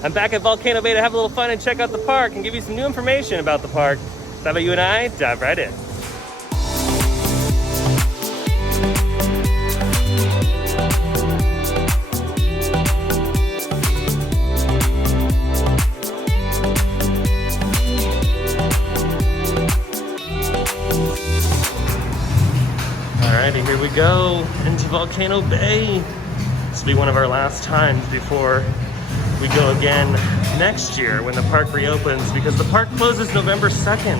I'm back at Volcano Bay to have a little fun and check out the park and give you some new information about the park. So how about you and I dive right in? Alrighty, here we go into Volcano Bay. This will be one of our last times before we go again next year when the park reopens, because the park closes November 2nd.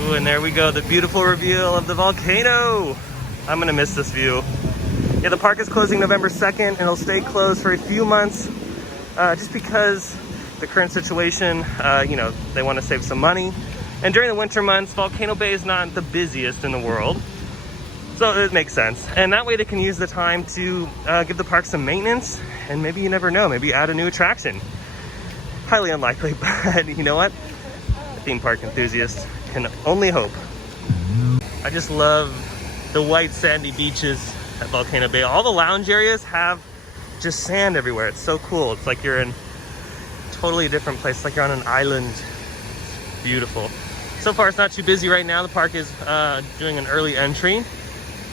Ooh, and there we go, the beautiful reveal of the volcano. I'm gonna miss this view. Yeah, the park is closing November 2nd and it'll stay closed for a few months just because the current situation, they want to save some money. And during the winter months, Volcano Bay is not the busiest in the world. So it makes sense. And that way they can use the time to give the park some maintenance, and maybe, you never know, maybe add a new attraction. Highly unlikely, but you know what? A theme park enthusiast can only hope. I just love the white sandy beaches at Volcano Bay. All the lounge areas have just sand everywhere. It's so cool. It's like you're in a totally different place. It's like you're on an island. It's beautiful. So far it's not too busy right now. The park is doing an early entry.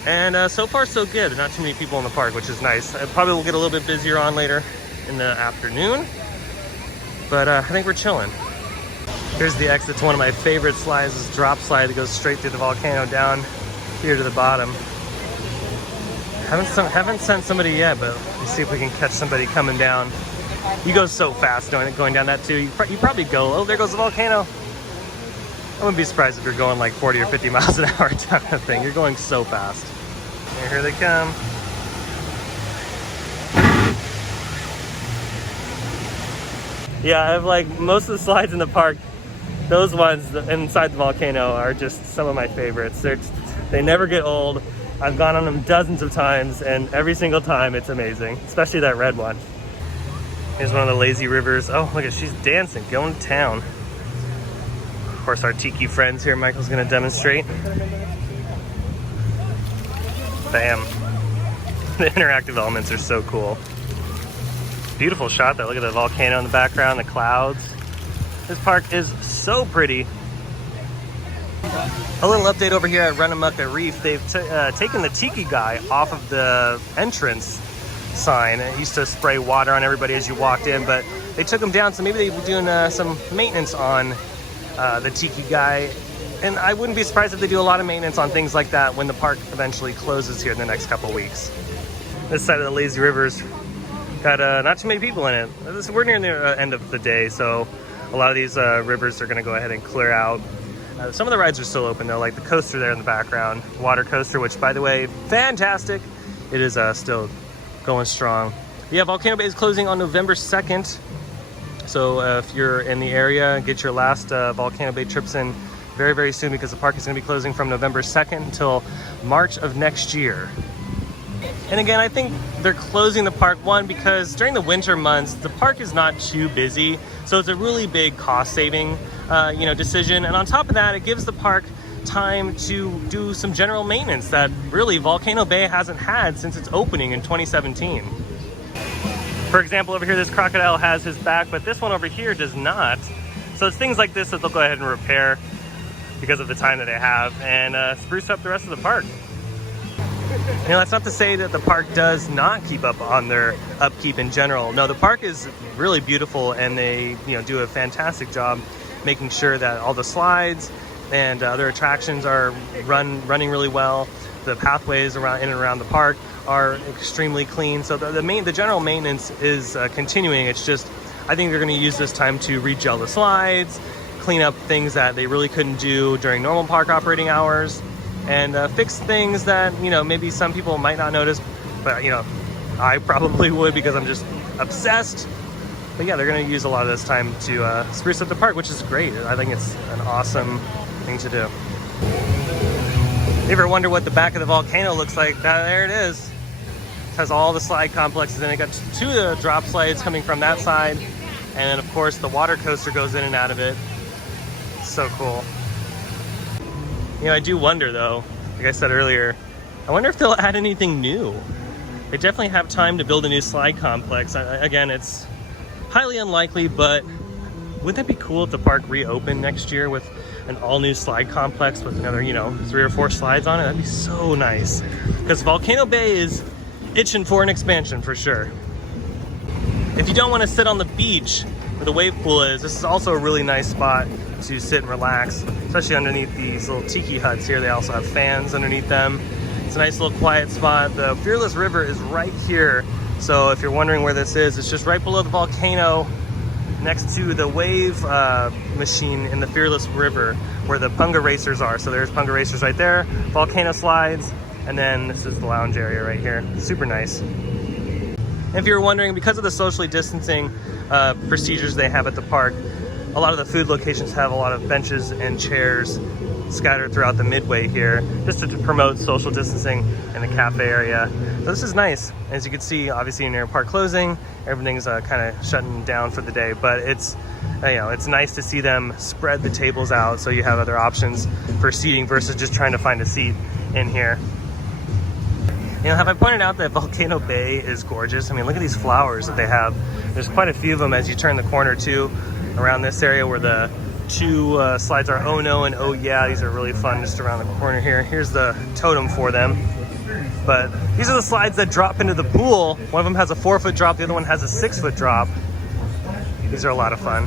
And so far so good. Not too many people in the park, which is nice. It probably will get a little bit busier on later in the afternoon. But I think we're chilling. Here's the exit to one of my favorite slides, this drop slide that goes straight through the volcano down here to the bottom. Haven't sent somebody yet, but let's see if we can catch somebody coming down. You go so fast going down that too. You probably go, oh, there goes the volcano. I wouldn't be surprised if you're going like 40 or 50 miles an hour down that thing. You're going so fast. And here they come. Yeah, I have like most of the slides in the park, those ones inside the volcano are just some of my favorites. They never get old. I've gone on them dozens of times, and every single time it's amazing, especially that red one. Here's one of the lazy rivers. Oh, look at, she's dancing, going to town. Of course, our tiki friends here, Michael's gonna demonstrate. Bam. The interactive elements are so cool. Beautiful shot though. Look at the volcano in the background, the clouds. This park is so pretty. A little update over here at Runamukka Reef. They've taken the tiki guy off of the entrance sign. It used to spray water on everybody as you walked in, but they took him down, so maybe they were doing some maintenance on the tiki guy. And I wouldn't be surprised if they do a lot of maintenance on things like that when the park eventually closes here in the next couple of weeks. This side of the lazy river's got not too many people in it. We're near the end of the day, so a lot of these rivers are going to go ahead and clear out. Some of the rides are still open though, like the coaster there in the background, water coaster, which by the way, fantastic. It is still going strong. Yeah, Volcano Bay is closing on November 2nd. So if you're in the area, get your last Volcano Bay trips in very, very soon, because the park is going to be closing from November 2nd until March of next year. And again, I think they're closing the park, one, because during the winter months, the park is not too busy. So it's a really big cost saving decision. And on top of that, it gives the park time to do some general maintenance that really Volcano Bay hasn't had since its opening in 2017. For example, over here, this crocodile has his back, but this one over here does not. So it's things like this that they'll go ahead and repair because of the time that they have, and spruce up the rest of the park. You know, that's not to say that the park does not keep up on their upkeep in general. No, the park is really beautiful, and they do a fantastic job making sure that all the slides and other attractions are running really well. The pathways around in and around the park are extremely clean. So the general maintenance is continuing. It's just, I think they're going to use this time to regel the slides, clean up things that they really couldn't do during normal park operating hours, and fix things that maybe some people might not notice, but I probably would, because I'm just obsessed. But yeah, they're going to use a lot of this time to spruce up the park, which is great. I think it's an awesome thing to do. You ever wonder what the back of the volcano looks like? There it is. It has all the slide complexes in it. Got two of the drop slides coming from that side, and then of course the water coaster goes in and out of it. So cool. I do wonder though, like I said earlier, I wonder if they'll add anything new. They definitely have time to build a new slide complex. Again, it's highly unlikely, but wouldn't that be cool if the park reopened next year with an all-new slide complex with another, 3 or 4 slides on it? That'd be so nice. Because Volcano Bay is itching for an expansion for sure. If you don't want to sit on the beach where the wave pool is, this is also a really nice spot to sit and relax, especially underneath these little tiki huts here. They also have fans underneath them. It's a nice little quiet spot. The Fearless River is right here. So if you're wondering where this is, it's just right below the volcano, next to the wave machine in the Fearless River where the Punga racers are. So there's Punga racers right there, volcano slides, and then this is the lounge area right here. Super nice. And if you're wondering, because of the socially distancing procedures they have at the park, a lot of the food locations have a lot of benches and chairs scattered throughout the midway here, just to promote social distancing in the cafe area. So this is nice. As you can see, obviously in your park closing, everything's kind of shutting down for the day, but it's it's nice to see them spread the tables out so you have other options for seating versus just trying to find a seat in here. Have I pointed out that Volcano Bay is gorgeous? I mean, look at these flowers that they have. There's quite a few of them as you turn the corner too, around this area where the 2 slides are Oh No and Oh Yeah. These are really fun just around the corner here. Here's the totem for them. But these are the slides that drop into the pool. One of them has a 4-foot drop, the other one has a 6-foot drop. These are a lot of fun.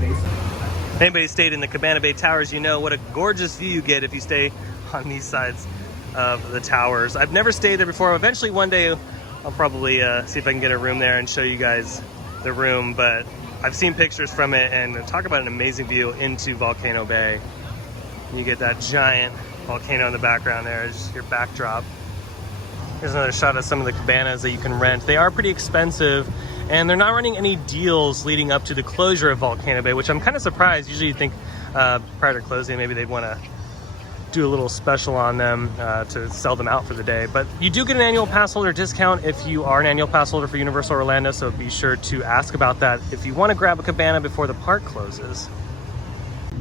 If anybody stayed in the Cabana Bay Towers, you know what a gorgeous view you get if you stay on these sides of the towers. I've never stayed there before. Eventually one day I'll probably see if I can get a room there and show you guys the room, but I've seen pictures from it, and talk about an amazing view into Volcano Bay. You get that giant volcano in the background there as your backdrop. Here's another shot of some of the cabanas that you can rent. They are pretty expensive, and they're not running any deals leading up to the closure of Volcano Bay, which I'm kind of surprised. Usually you think prior to closing maybe they'd want to do a little special on them to sell them out for the day. But you do get an annual pass holder discount if you are an annual pass holder for Universal Orlando, so be sure to ask about that if you want to grab a cabana before the park closes.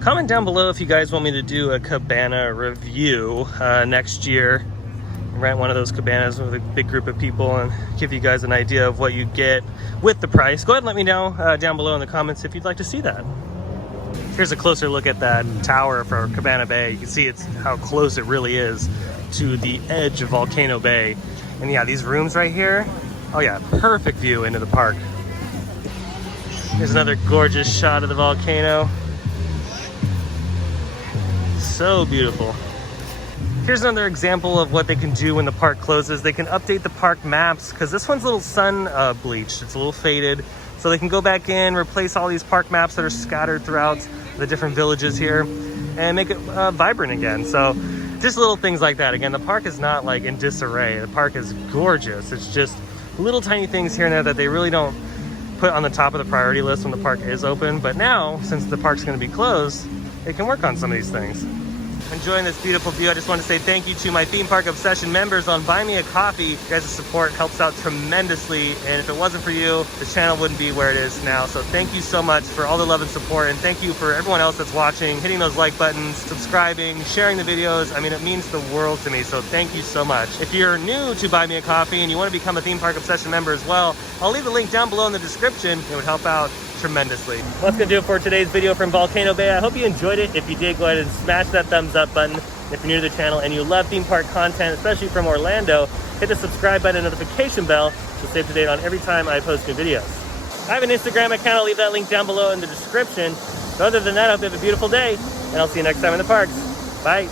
Comment down below if you guys want me to do a cabana review next year. Rent one of those cabanas with a big group of people and give you guys an idea of what you get with the price. Go ahead and let me know down below in the comments if you'd like to see that. Here's a closer look at that tower for Cabana Bay. You can see how close it really is to the edge of Volcano Bay. And yeah, these rooms right here, oh yeah, perfect view into the park. Here's another gorgeous shot of the volcano. So beautiful. Here's another example of what they can do when the park closes. They can update the park maps, because this one's a little sun bleached. It's a little faded. So they can go back in, replace all these park maps that are scattered throughout the different villages here, and make it vibrant again. So just little things like that. Again, the park is not like in disarray. The park is gorgeous. It's just little tiny things here and there that they really don't put on the top of the priority list when the park is open. But now, since the park's going to be closed, they can work on some of these things. Enjoying this beautiful view. I just want to say thank you to my Theme Park Obsession members on Buy Me a Coffee. You guys' support helps out tremendously, and if it wasn't for you, the channel wouldn't be where it is now. So thank you so much for all the love and support, and thank you for everyone else that's watching, hitting those like buttons, subscribing, sharing the videos. I mean, it means the world to me, so thank you so much. If you're new to Buy Me a Coffee and you want to become a Theme Park Obsession member as well, I'll leave the link down below in the description. It would help out tremendously. Well, that's gonna do it for today's video from Volcano Bay. I hope you enjoyed it. If you did, go ahead and smash that thumbs up button. If you're new to the channel and you love theme park content, especially from Orlando, hit the subscribe button and notification bell to stay up to date on every time I post new videos. I have an Instagram account. I'll leave that link down below in the description. But other than that, I hope you have a beautiful day, and I'll see you next time in the parks. Bye.